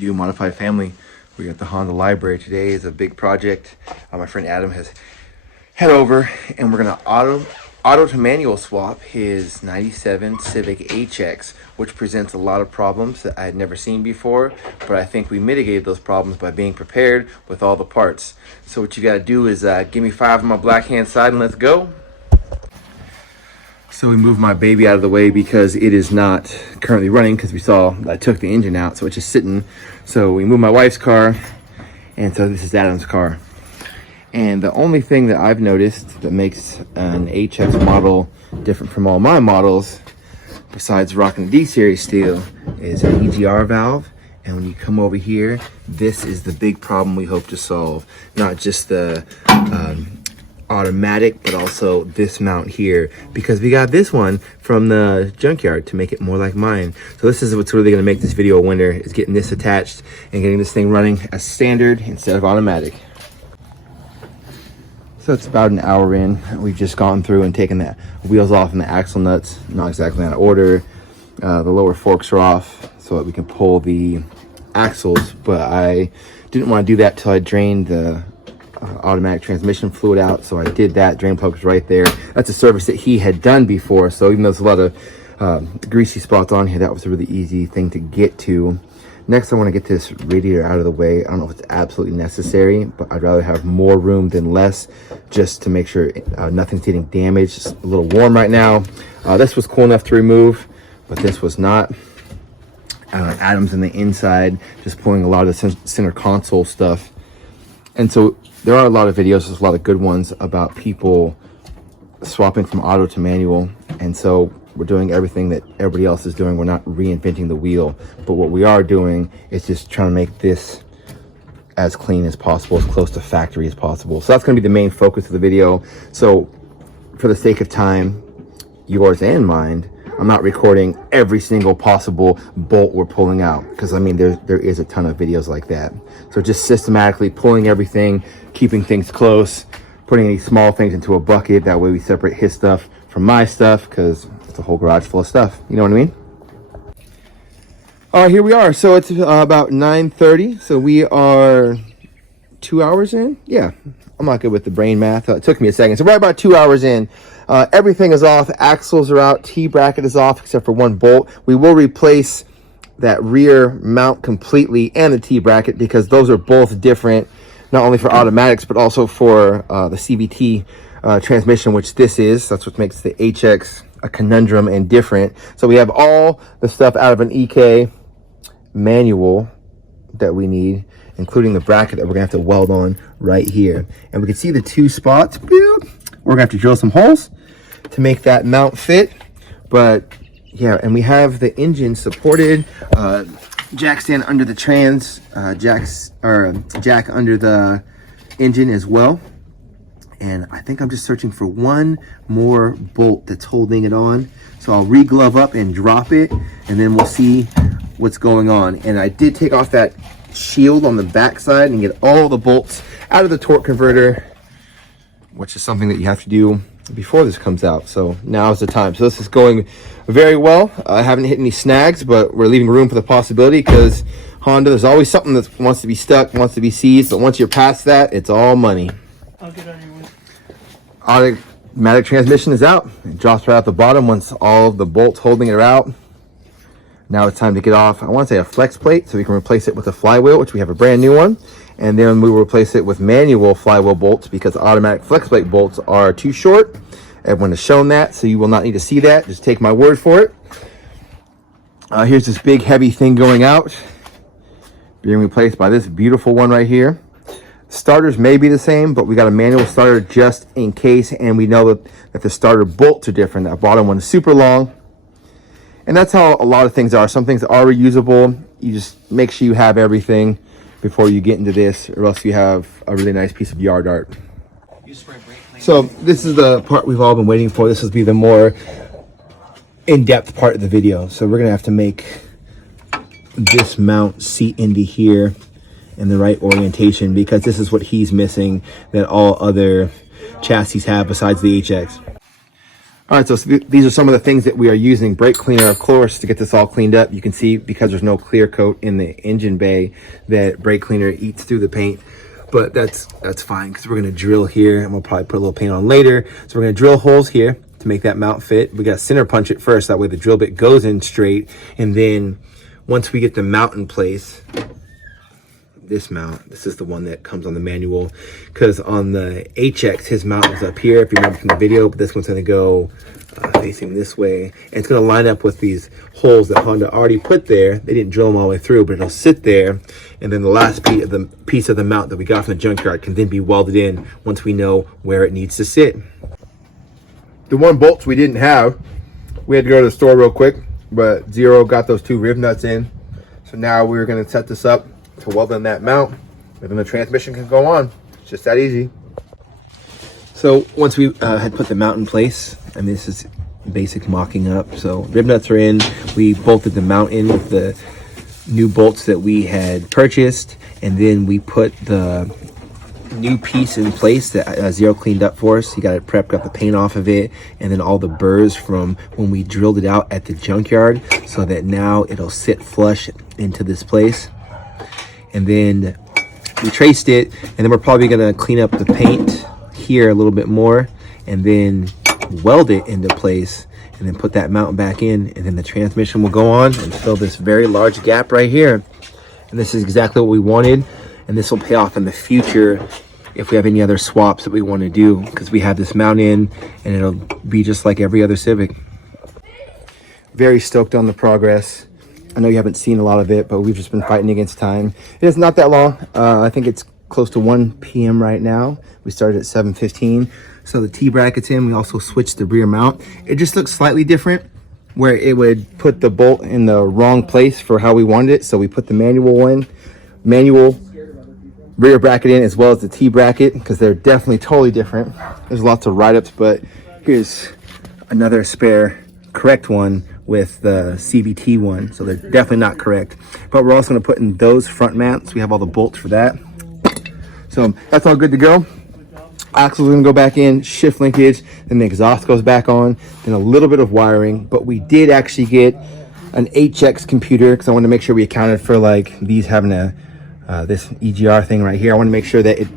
do, Modified Family? We got the Honda library today. Is a big project. My friend Adam has head over and we're gonna auto to manual swap his 97 Civic Hx, which presents a lot of problems that I had never seen before, but I think we mitigated those problems by being prepared with all the parts. So what you gotta do is give me 5 on my black hand side and let's go. So we moved my baby out of the way because it is not currently running, because we saw I took the engine out, so it's just sitting. So we moved my wife's car, and so this is Adam's car. And the only thing that I've noticed that makes an HX model different from all my models, besides rocking the D-Series steel, is an EGR valve. And when you come over here, this is the big problem we hope to solve. Not just the automatic, but also this mount here, because we got this one from the junkyard to make it more like mine. So this is what's really going to make this video a winner, is getting this attached and getting this thing running as standard instead of automatic. So it's about an hour in. We've just gone through and taken the wheels off and the axle nuts, not exactly out of order. The lower forks are off so that we can pull the axles, but I didn't want to do that till I drained the automatic transmission fluid out, so I did that. Drain plug was right there. That's a service that he had done before, so even though there's a lot of greasy spots on here, that was a really easy thing to get to. Next, I want to get this radiator out of the way. I don't know if it's absolutely necessary, but I'd rather have more room than less, just to make sure nothing's getting damaged. It's a little warm right now. This was cool enough to remove, but this was not. Adam's in the inside, just pulling a lot of the center console stuff. And so there are a lot of videos, there's a lot of good ones about people swapping from auto to manual. And so we're doing everything that everybody else is doing. We're not reinventing the wheel, but what we are doing is just trying to make this as clean as possible, as close to factory as possible. So that's going to be the main focus of the video. So for the sake of time, yours and mine, I'm not recording every single possible bolt we're pulling out, because I mean there is a ton of videos like that. So just systematically pulling everything, keeping things close, putting any small things into a bucket. That way we separate his stuff from my stuff, because it's a whole garage full of stuff. You know what I mean? All right, here we are. So it's about 9:30. So we are 2 hours in. Yeah, I'm not good with the brain math. It took me a second. So we're about 2 hours in. Everything is off. Axles are out. T-bracket is off except for one bolt. We will replace that rear mount completely and the T-bracket, because those are both different, not only for automatics but also for the CVT transmission, which this is. That's what makes the HX a conundrum and different. So we have all the stuff out of an EK manual that we need, including the bracket that we're gonna have to weld on right here. And we can see the 2 spots. We're gonna have to drill some holes to make that mount fit. But yeah, and we have the engine supported, jack stand under the jack under the engine as well. And I think I'm just searching for one more bolt that's holding it on. So I'll re-glove up and drop it, and then we'll see what's going on. And I did take off that shield on the back side and get all the bolts out of the torque converter, which is something that you have to do before this comes out. So now is the time. So this is going very well. I haven't hit any snags, but we're leaving room for the possibility, because Honda, there's always something that wants to be stuck, wants to be seized, but once you're past that, it's all money. I'll get on your way. Automatic transmission is out. It drops right out the bottom once all of the bolts holding it out. Now it's time to get off, I want to say, a flex plate, so we can replace it with a flywheel, which we have a brand new one. And then we will replace it with manual flywheel bolts, because automatic flex plate bolts are too short. Everyone has shown that, so you will not need to see that. Just take my word for it. Here's this big heavy thing going out, being replaced by this beautiful one right here. Starters may be the same, but we got a manual starter just in case, and we know that the starter bolts are different. That bottom one is super long, and that's how a lot of things are. Some things are reusable. You just make sure you have everything before you get into this, or else you have a really nice piece of yard art. So this is the part we've all been waiting for. This will be the more in-depth part of the video. So we're gonna have to make this mount seat into here in the right orientation, because this is what he's missing that all other chassis have besides the HX. All right, so these are some of the things that we are using. Brake cleaner, of course, to get this all cleaned up. You can see because there's no clear coat in the engine bay that brake cleaner eats through the paint. But that's fine because we're gonna drill here and we'll probably put a little paint on later. So we're gonna drill holes here to make that mount fit. We gotta center punch it first. That way the drill bit goes in straight. And then once we get the mount in place, this mount, this is the one that comes on the manual, because on the HX his mount was up here if you remember from the video, but this one's going to go facing this way, and it's going to line up with these holes that Honda already put there. They didn't drill them all the way through, but it'll sit there, and then the last piece of the mount that we got from the junkyard can then be welded in once we know where it needs to sit. The one bolts we didn't have, we had to go to the store real quick, but Zero got those 2 rib nuts in, so now we're going to set this up to weld in that mount, and then the transmission can go on. It's just that easy. So once we had put the mount in place, and this is basic mocking up, so rib nuts are in, we bolted the mount in with the new bolts that we had purchased, and then we put the new piece in place that Zero cleaned up for us. He got it prepped, got the paint off of it, and then all the burrs from when we drilled it out at the junkyard, so that now it'll sit flush into this place. And then we traced it, and then we're probably gonna clean up the paint here a little bit more and then weld it into place and then put that mount back in, and then the transmission will go on and fill this very large gap right here. And this is exactly what we wanted, and this will pay off in the future if we have any other swaps that we want to do, because we have this mount in and it'll be just like every other Civic. Very stoked on the progress. I know you haven't seen a lot of it, but we've just been fighting against time. It's not that long. I think it's close to 1 p.m. right now. We started at 7:15. So the T-bracket's in. We also switched the rear mount. It just looks slightly different, where it would put the bolt in the wrong place for how we wanted it. So we put the manual rear bracket in, as well as the T-bracket, because they're definitely totally different. There's lots of write-ups, but here's another spare correct one with the CVT one, so they're definitely not correct. But we're also going to put in those front mounts. We have all the bolts for that, so that's all good to go. Axle's going to go back in, shift linkage, then the exhaust goes back on, then a little bit of wiring. But we did actually get an HX computer, because I wanted to make sure we accounted for like these having a this EGR thing right here. I want to make sure that it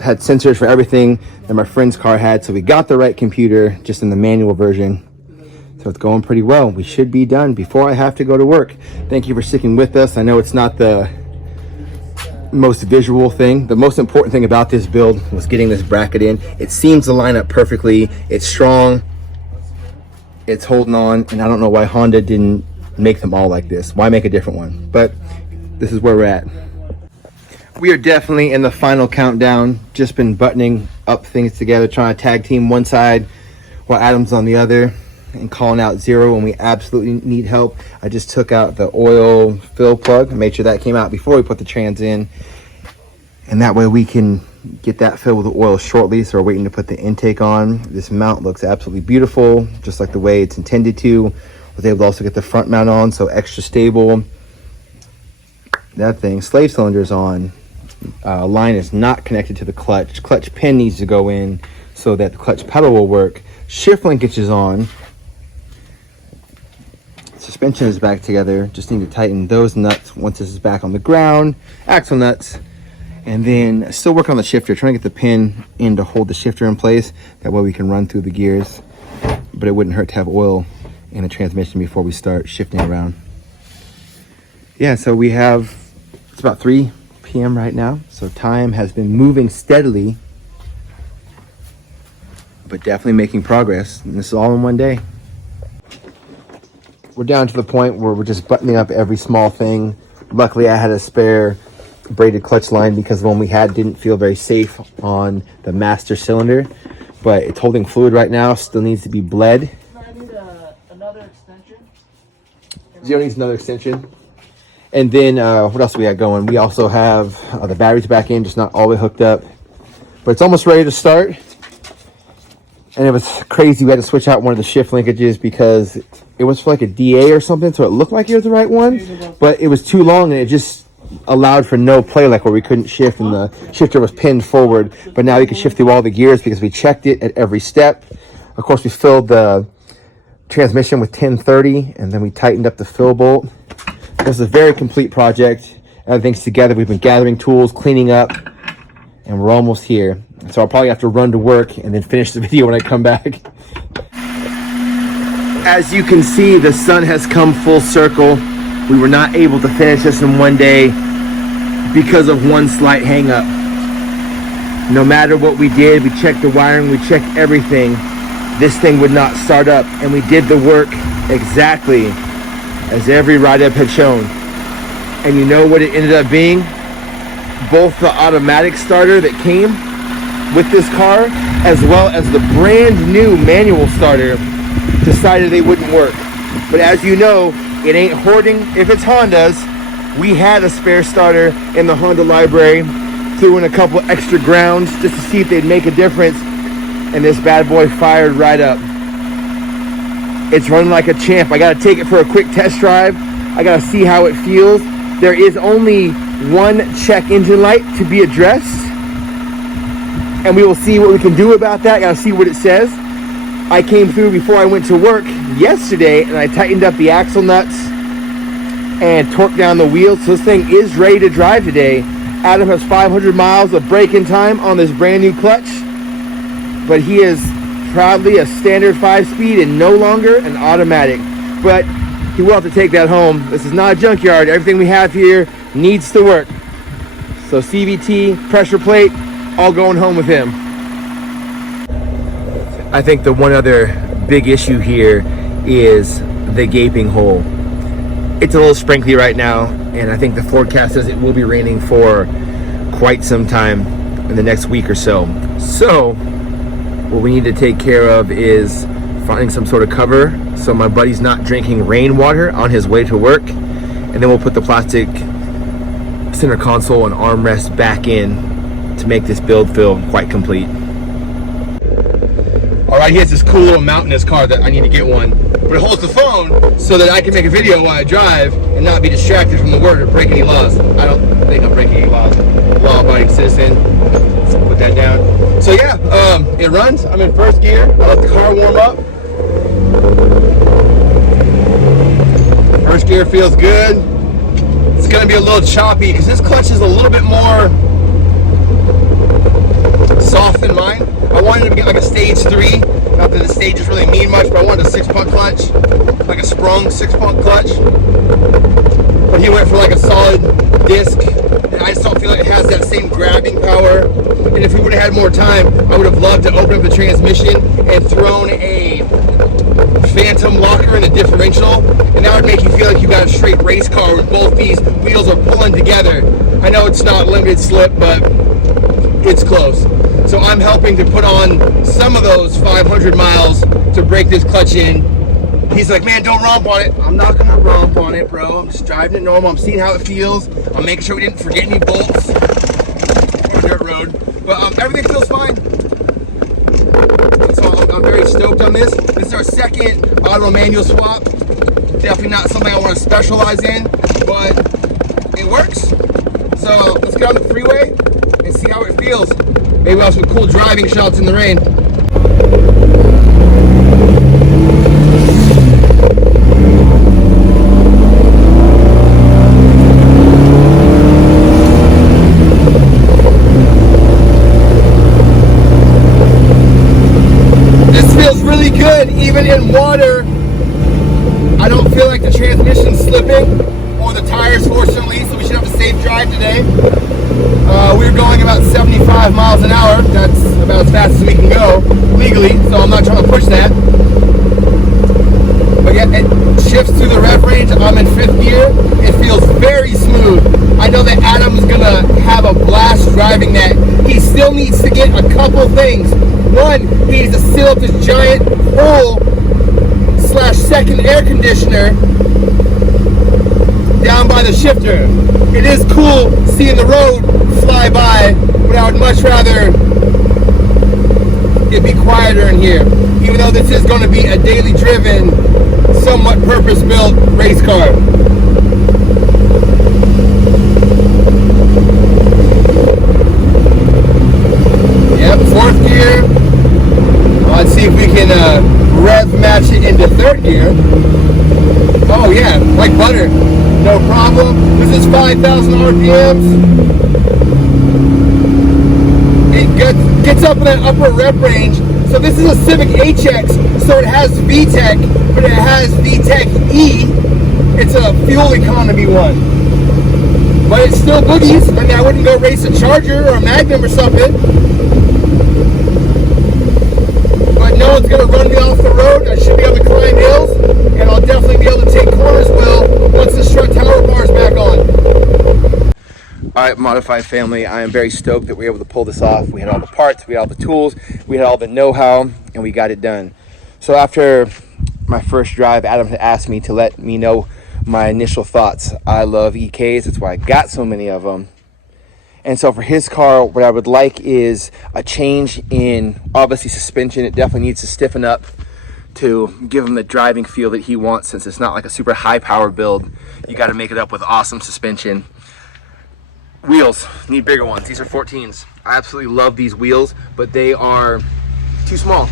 had sensors for everything that my friend's car had, so we got the right computer, just in the manual version. So it's going pretty well. We should be done before I have to go to work. Thank you for sticking with us. I know it's not the most visual thing. The most important thing about this build was getting this bracket in. It seems to line up perfectly. It's strong. It's holding on. And I don't know why Honda didn't make them all like this. Why make a different one? But this is where we're at. We are definitely in the final countdown. Just been buttoning up things together, trying to tag team one side while Adam's on the other, and calling out Zero when we absolutely need help. I just took out the oil fill plug, made sure that came out before we put the trans in, and that way we can get that filled with oil shortly. So we're waiting to put the intake on. This mount looks absolutely beautiful, just like the way it's intended to. Was able to also get the front mount on, so extra stable. That thing, slave cylinder's on. Line is not connected to the clutch. Clutch pin needs to go in so that the clutch pedal will work. Shift linkage is on. Suspension is back together. Just need to tighten those nuts once this is back on the ground. Axle nuts. And then still working on the shifter, trying to get the pin in to hold the shifter in place. That way we can run through the gears. But it wouldn't hurt to have oil in the transmission before we start shifting around. Yeah, so we have, it's about 3 p.m. right now. So time has been moving steadily, but definitely making progress. And this is all in one day. We're down to the point where we're just buttoning up every small thing. Luckily, I had a spare braided clutch line because the one we had didn't feel very safe on the master cylinder. But it's holding fluid right now. Still needs to be bled. I need another extension. Zero needs another extension. And then what else we got going? We also have the batteries back in, just not all the way hooked up. But it's almost ready to start. And it was crazy. We had to switch out one of the shift linkages because it was for like a DA or something, so it looked like it was the right one, but it was too long and it just allowed for no play, like where we couldn't shift and the shifter was pinned forward. But now you can shift through all the gears because we checked it at every step. Of course, we filled the transmission with 1030, and then we tightened up the fill bolt. This is a very complete project. Everything's together. We've been gathering tools, cleaning up, and we're almost here. So I'll probably have to run to work and then finish the video when I come back. As you can see, the sun has come full circle. We were not able to finish this in one day because of one slight hang up. No matter what we did, we checked the wiring, we checked everything, this thing would not start up, and we did the work exactly as every write-up had shown. And you know what it ended up being? Both the automatic starter that came with this car, as well as the brand new manual starter, decided they wouldn't work. But as you know, it ain't hoarding if it's Hondas. We had a spare starter in the Honda library, threw in a couple extra grounds just to see if they'd make a difference, and this bad boy fired right up. It's running like a champ. I gotta take it for a quick test drive. I gotta see how it feels. There is only one check engine light to be addressed, and we will see what we can do about that. I gotta see what it says. I came through before I went to work yesterday, and I tightened up the axle nuts and torqued down the wheels, so this thing is ready to drive today. Adam has 500 miles of braking time on this brand new clutch, but he is proudly a standard 5-speed and no longer an automatic. But he will have to take that home. This is not a junkyard. Everything we have here needs to work. So CVT, pressure plate, all going home with him. I think the one other big issue here is the gaping hole. It's a little sprinkly right now, and I think the forecast says it will be raining for quite some time in the next week or so. So what we need to take care of is finding some sort of cover so my buddy's not drinking rainwater on his way to work, and then we'll put the plastic center console and armrest back in to make this build feel quite complete. Alright, he has this cool little mount in his car that I need to get one, but it holds the phone so that I can make a video while I drive and not be distracted from the word or break any laws. I don't think I'm breaking any laws. Law-abiding citizen. Put that down. So yeah, it runs. I'm in first gear. I let the car warm up. First gear feels good. It's gonna be a little choppy because this clutch is a little bit more soft than mine. I wanted to get like a stage 3. Not that the stages really mean much, but I wanted a 6-pump clutch, like a sprung 6-pump clutch. But he went for like a solid disc, and I just don't feel like it has that same grabbing power. And if we would have had more time, I would have loved to open up the transmission and thrown a phantom locker in the differential, and that would make you feel like you got a straight race car with both these wheels are pulling together. I know it's not limited slip, but it's close. So I'm helping to put on some of those 500 miles to break this clutch in. He's like, man, don't romp on it. I'm not gonna romp on it, bro. I'm just driving it normal. I'm seeing how it feels. I'm making sure we didn't forget any bolts on a dirt road. But everything feels fine. So I'm very stoked on this. This is our second auto manual swap. Definitely not something I want to specialize in, but it works. So let's get on the freeway and see how it feels. Maybe we'll have some cool driving shots in the rain. This feels really good, even in water. I don't feel like the transmission's slipping or the tires fortunately, so we should have a safe drive today. We're going about 75 miles an hour. That's about as fast as we can go legally, so I'm not trying to push that. But yeah, it shifts through the rev range. I'm in 5th gear. It feels very smooth. I know that Adam's gonna have a blast driving that. He still needs to get a couple things. One, he needs to seal up this giant hole / second air conditioner down by the shifter. It is cool seeing the road fly by, but I would much rather it be quieter in here, even though this is going to be a daily driven, somewhat purpose-built race car. Yep, 4th gear. Let's see if we can rev match it into 3rd gear. 100, no problem. This is 5,000 RPMs. It gets up in that upper rep range. So this is a Civic Hx, so it has VTEC, but it has VTEC E. It's a fuel economy one. But it's still boogies. I mean, I wouldn't go race a Charger or a Magnum or something. But no one's gonna run me off the road. I should be able to climb hills, and I'll definitely be able to take corners well once the strut tower bar is back on. All right, Modified family, I am very stoked that we were able to pull this off. We had all the parts, we had all the tools, we had all the know-how, and we got it done. So after my first drive, Adam had asked me to let me know my initial thoughts. I love EKs, that's why I got so many of them. And so for his car, what I would like is a change in, obviously, suspension. It definitely needs to stiffen up to give him the driving feel that he wants. Since it's not like a super high power build, you got to make it up with awesome suspension. Wheels need bigger ones. These are 14s. I absolutely love these wheels, but they are too small.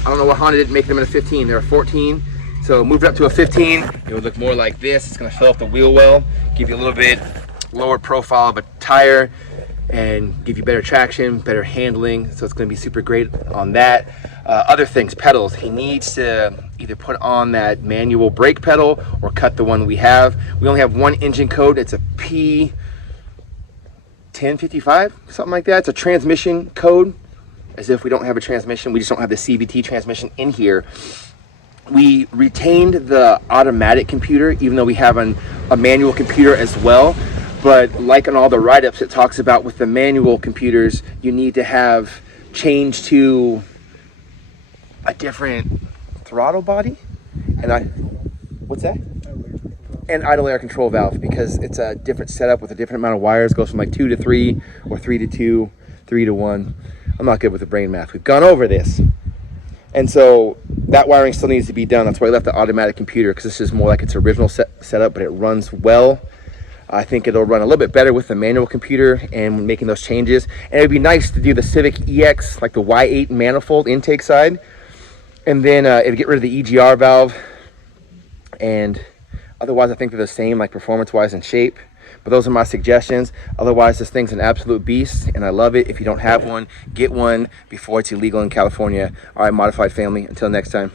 I don't know what Honda didn't make them in a 15. They're a 14. So moved up to a 15, it would look more like this. It's going to fill up the wheel well, give you a little bit lower profile of a tire, and give you better traction, better handling. So it's going to be super great on that. Other things, pedals. He needs to either put on that manual brake pedal or cut the one we have. We only have one engine code. It's a P1055, something like that. It's a transmission code, as if we don't have a transmission. We just don't have the CVT transmission in here. We retained the automatic computer, even though we have a manual computer as well. But like on all the write-ups, it talks about with the manual computers, you need to have change to a different throttle body. What's that? And idle air control valve, because it's a different setup with a different amount of wires. It goes from like 2 to 3 or 3 to 2, 3 to 1. I'm not good with the brain math. We've gone over this. And so that wiring still needs to be done. That's why I left the automatic computer, because this is more like its original setup, but it runs well. I think it'll run a little bit better with the manual computer and making those changes. And it'd be nice to do the Civic Hx, like the Y8 manifold intake side. And then it'd get rid of the EGR valve. And otherwise, I think they're the same, like performance-wise and shape. But those are my suggestions. Otherwise, this thing's an absolute beast, and I love it. If you don't have one, get one before it's illegal in California. All right, Modified family, until next time.